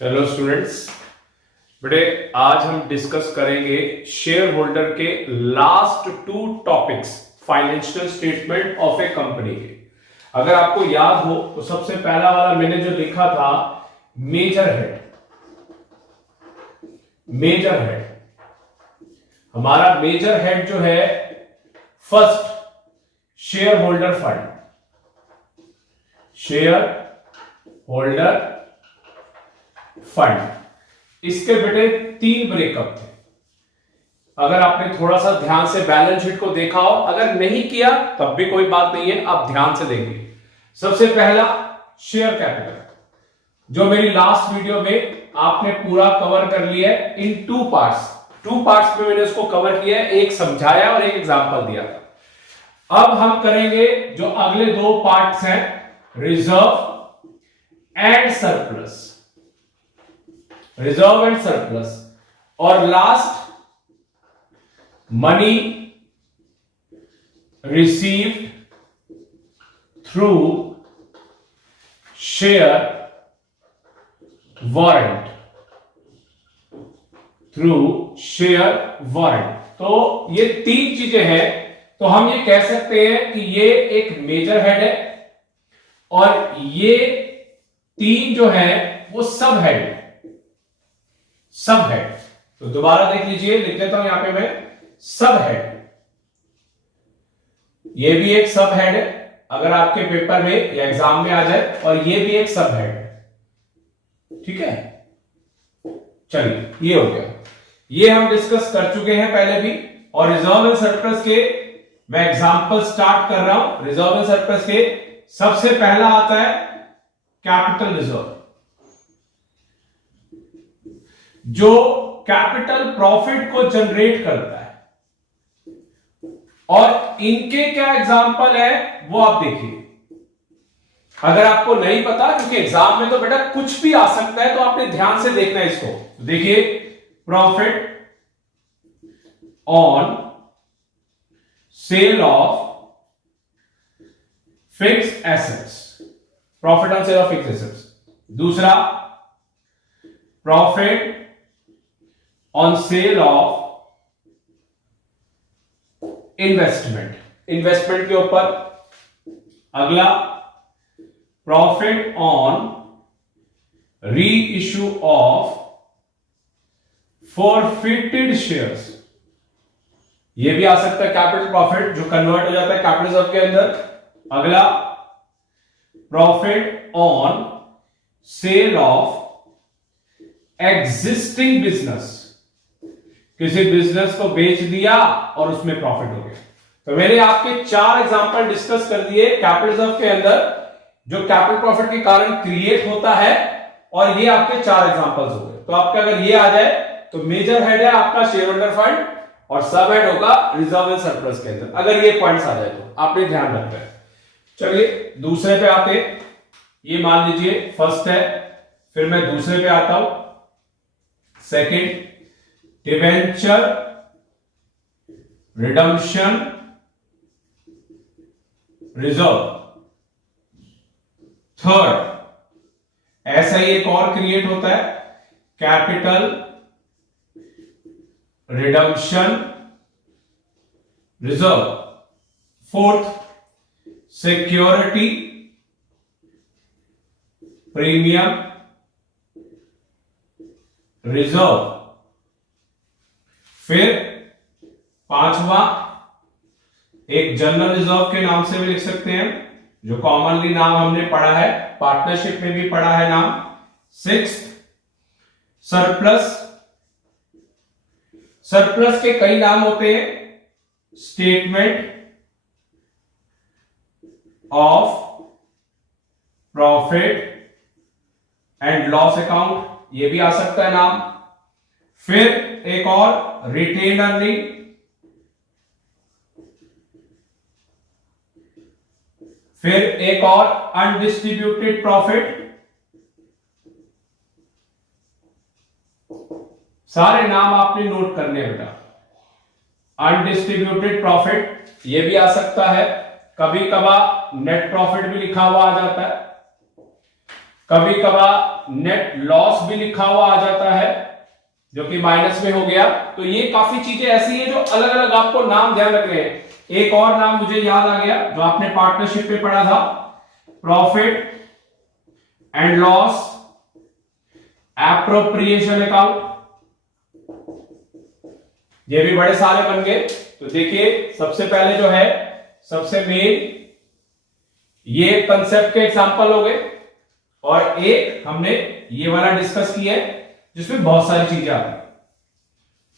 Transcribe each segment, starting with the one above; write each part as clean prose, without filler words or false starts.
Hello students, बेटे आज हम डिस्कस करेंगे शेयर होल्डर के last to topics financial statement of A company के। अगर आपको याद हो तो सबसे पहला वाला मैंने जो लिखा था मेजर हेड। मेजर हेड हमारा मेजर हेड जो है first share holder fund, share holder fund. इसके बेटे तीन ब्रेकअप थे। अगर आपने थोड़ा सा ध्यान से बैलेंस शीट को देखा हो, अगर नहीं किया तब भी कोई बात नहीं है, आप ध्यान से देंगे। सबसे पहला शेयर कैपिटल, जो मेरी लास्ट वीडियो में आपने पूरा कवर कर लिया है इन टू पार्ट्स में मैंने उसको कवर किया है, एक समझाया और एक एग्जांपल दिया था। अब हम करेंगे जो अगले दो पार्ट्स हैं, reserve and surplus, reserve and surplus, और last money received through share warrant, through share warrant. तो ये तीन चीजें हैं। तो हम ये कह सकते हैं कि ये एक मेजर हेड है और ये तीन जो है वो सब हेड है, सब हेड। तो दोबारा देख लीजिए, लिख देता हूं यहां पे मैं, सब हेड। ये भी एक सब हेड है अगर आपके पेपर में या एग्जाम में आ जाए, और ये भी एक सब हेड है। ठीक है, चलिए ये हो गया। ये हम डिस्कस कर चुके हैं पहले भी। और रिजर्व एंड सरप्लस के मैं एग्जांपल स्टार्ट कर रहा हूं। रिजर्व एंड सरप्लस के सबसे पहला आता है कैपिटल रिजर्व, जो कैपिटल प्रॉफिट को जनरेट करता है। और इनके क्या एग्जांपल है वो आप देखिए। अगर आपको नहीं पता, क्योंकि एग्जाम में तो बेटा कुछ भी आ सकता है, तो आपने ध्यान से देखना है इसको। देखिए, profit on sale of fixed assets, profit on sale of fixed assets. दूसरा, profit on sale of investment, investment के ऊपर। अगला, profit on reissue of forfeited shares. ये भी आ सकता है कैपिटल प्रॉफिट, जो कन्वर्ट हो जाता है कैपिटल रिजर्व के अंदर। अगला, profit on sale of existing business, किसी बिजनेस को बेच दिया और उसमें प्रॉफिट हो गया। तो मैंने आपके चार एग्जांपल डिस्कस कर दिए कैपिटल रिजर्व के अंदर, जो कैपिटल प्रॉफिट के कारण क्रिएट होता है, और ये आपके चार एग्जांपल्स हो गए। तो आपका अगर ये आ जाए तो मेजर हेड है आपका शेयर होल्डर फंड, और सब हेड होगा रिजर्व एंड सरप्लस के अंदर। अगर ये पॉइंट्स आ जाए तो आपने ध्यान रखना है। चलिए दूसरे पे आते। ये मान लीजिए फर्स्ट है, फिर मैं दूसरे पे आता हूं। Second, debenture redemption reserve. Third, ऐसा ही एक और क्रिएट होता है, capital redemption reserve. Fourth, security premium reserve. फिर पांचवा, एक जनरल रिजर्व के नाम से भी लिख सकते हैं, जो कॉमनली नाम हमने पढ़ा है, पार्टनरशिप में भी पढ़ा है नाम। Sixth, surplus. सरप्लस के कई नाम होते हैं, statement of profit and loss account, ये भी आ सकता है नाम। फिर एक और, रिटेन अर्निंग। फिर एक और, अनडिस्ट्रीब्यूटेड प्रॉफिट। सारे नाम आपने नोट करने हैं बेटा। अनडिस्ट्रीब्यूटेड प्रॉफिट ये भी आ सकता है, कभी कभार नेट प्रॉफिट भी लिखा हुआ आ जाता है। कभी कभार नेट लॉस भी लिखा हुआ आ जाता है जो कि माइनस में हो गया। तो ये काफी चीजें ऐसी हैं जो अलग अलग आपको नाम ध्यान रखने हैं। एक और नाम मुझे याद आ गया जो आपने पार्टनरशिप में पढ़ा था, profit and loss appropriation account. ये भी बड़े सारे बन गए। तो देखिए सबसे पहले जो है, सबसे मेन ये कंसेप्ट के एग्जांपल हो गए, और एक हमने ये वाला डिस्कस किया है जिसमें बहुत सारी चीजें आती है,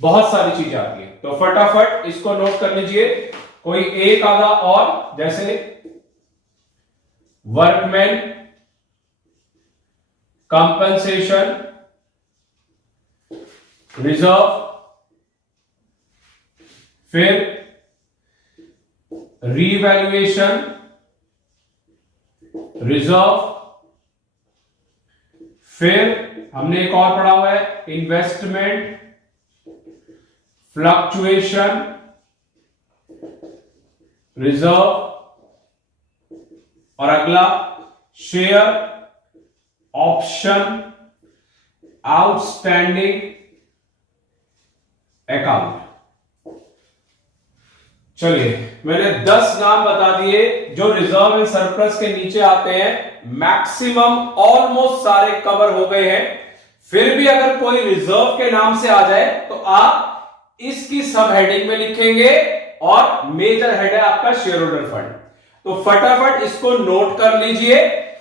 बहुत सारी चीजें आती है। तो फटाफट इसको नोट कर लीजिए, कोई एक आधा और, जैसे वर्कमैन कंपनसेशन रिजर्व, फिर रीवैल्यूएशन रिजर्व, फिर हमने एक और पढ़ा हुआ है इन्वेस्टमेंट फ्लक्चुएशन रिजर्व, और अगला शेयर ऑप्शन आउटस्टैंडिंग अकाउंट। चलिए मैंने 10 नाम बता दिए जो रिजर्व एंड सरप्लस के नीचे आते हैं। मैक्सिमम ऑलमोस्ट सारे कवर हो गए हैं। फिर भी अगर कोई रिजर्व के नाम से आ जाए तो आप इसकी सब हेडिंग में लिखेंगे, और मेजर हेड है आपका शेयर होल्डर फंड। तो फटाफट इसको नोट कर लीजिए,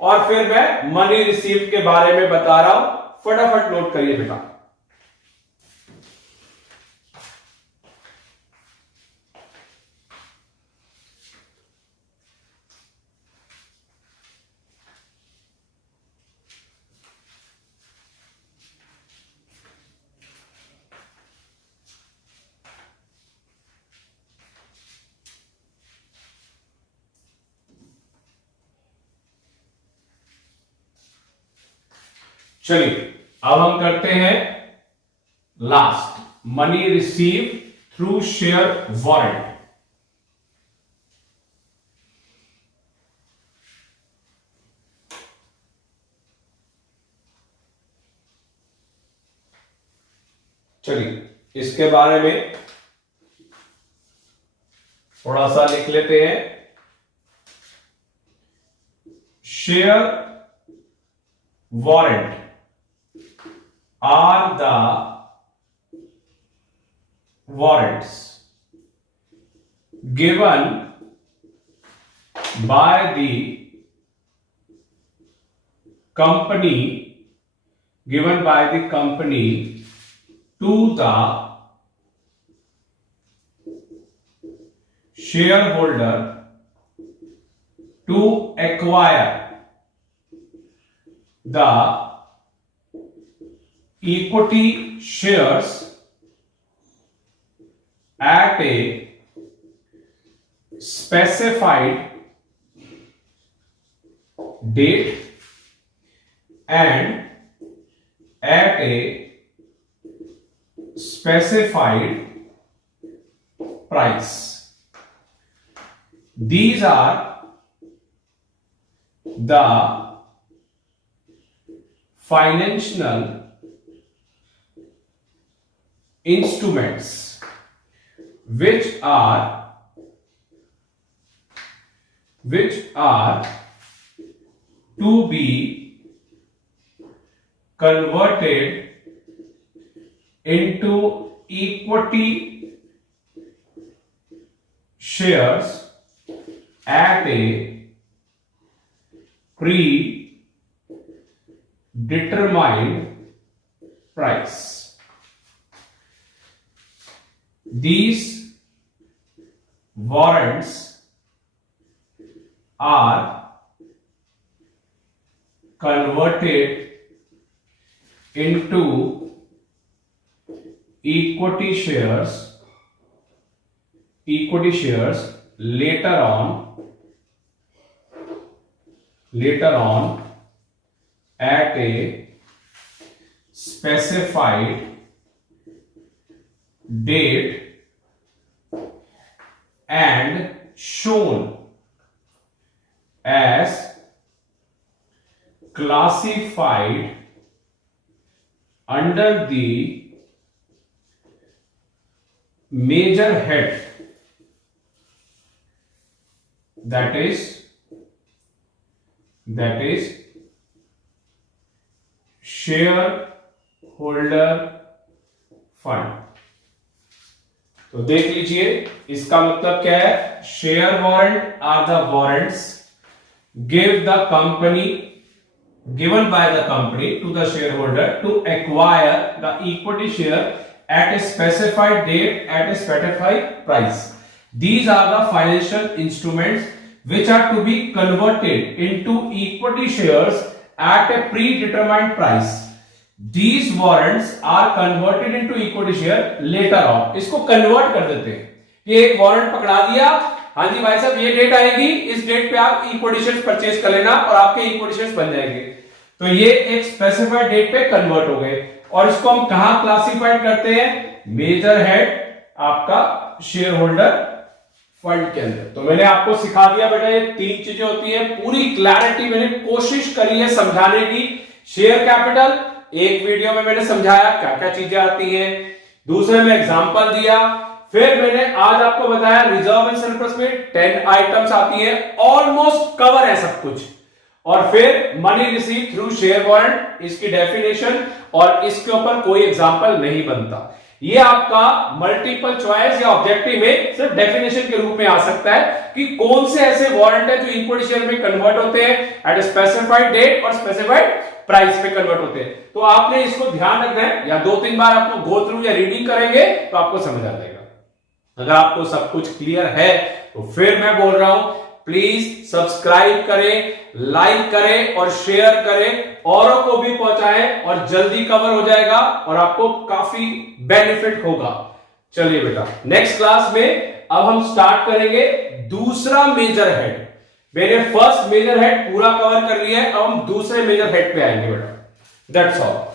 और फिर मैं मनी रिसीव के बारे में बता रहा हूं, फटाफट नोट करिए बेटा। चलिए अब हम करते हैं last, money receive through share warrant. चलिए इसके बारे में थोड़ा सा लिख लेते हैं। Share warrant are the warrants given by the company to the shareholder to acquire the equity shares at a specified date and at a specified price. These are the financial instruments which are to be converted into equity shares at a predetermined price. These warrants are converted into equity shares later on at a specified date and shown as classified under the major head, that is shareholder fund। तो देख लीजिए इसका मतलब क्या है। Share warrant are the warrants given by the company to the shareholder to acquire the equity share at a specified date at a specified price. These are the financial instruments which are to be converted into equity shares at a predetermined price. These warrants are converted into equity share later on। इसको convert कर देते हैं। ये एक warrant पकड़ा दिया, हाँ जी भाई साहब ये डेट आएगी, इस डेट पे आप इक्विटी शेयर्स परचेज कर लेना और आपके इक्विटी शेयर्स बन जाएंगे। तो ये एक स्पेसिफाइड डेट पे कन्वर्ट हो गए और इसको हम कहां क्लासिफाइड करते हैं? मेजर हेड आपका शेयर होल्डर फंड के अंदर। तो मैंने आपको सिखा दिया बेटा ये 3 चीजें होती है, पूरी क्लैरिटी मैंने कोशिश करी है समझाने की। शेयर कैपिटल एक वीडियो में मैंने समझाया क्या क्या चीजें आती हैं, दूसरे में एग्जांपल दिया, फिर मैंने आज आपको बताया रिजर्व एंड सरप्लस में 10 आइटम्स आती है, ऑलमोस्ट कवर है सब कुछ। और फिर money receive through share warrant, इसकी डेफिनेशन और इसके ऊपर कोई एग्जांपल नहीं बनता। ये आपका मल्टीपल चॉइस या ऑब्जेक्टिव में सिर्फ डेफिनेशन के रूप में आ सकता है कि कौन से ऐसे वारंट है जो इक्विटी शेयर में कन्वर्ट होते हैं एट ए स्पेसिफाइड डेट और स्पेसिफाइड प्राइस पे कन्वर्ट होते हैं। तो आपने इसको ध्यान रखना है, या 2-3 बार आपको गो थ्रू या रीडिंग करेंगे तो आपको समझ आ जाएगा। अगर आपको सब कुछ क्लियर है तो फिर मैं बोल रहा हूं प्लीज सब्सक्राइब करें, लाइक करें और शेयर करें, औरों को भी पहुंचाएं और जल्दी कवर हो जाएगा और आपको काफी बेनिफिट होगा। चलिए बेटा नेक्स्ट क्लास में अब हम स्टार्ट करेंगे दूसरा मेजर हेड। मैंने फर्स्ट मेजर हेड पूरा कवर कर लिया है, अब हम दूसरे मेजर हेड पे आएंगे बेटा। That's all.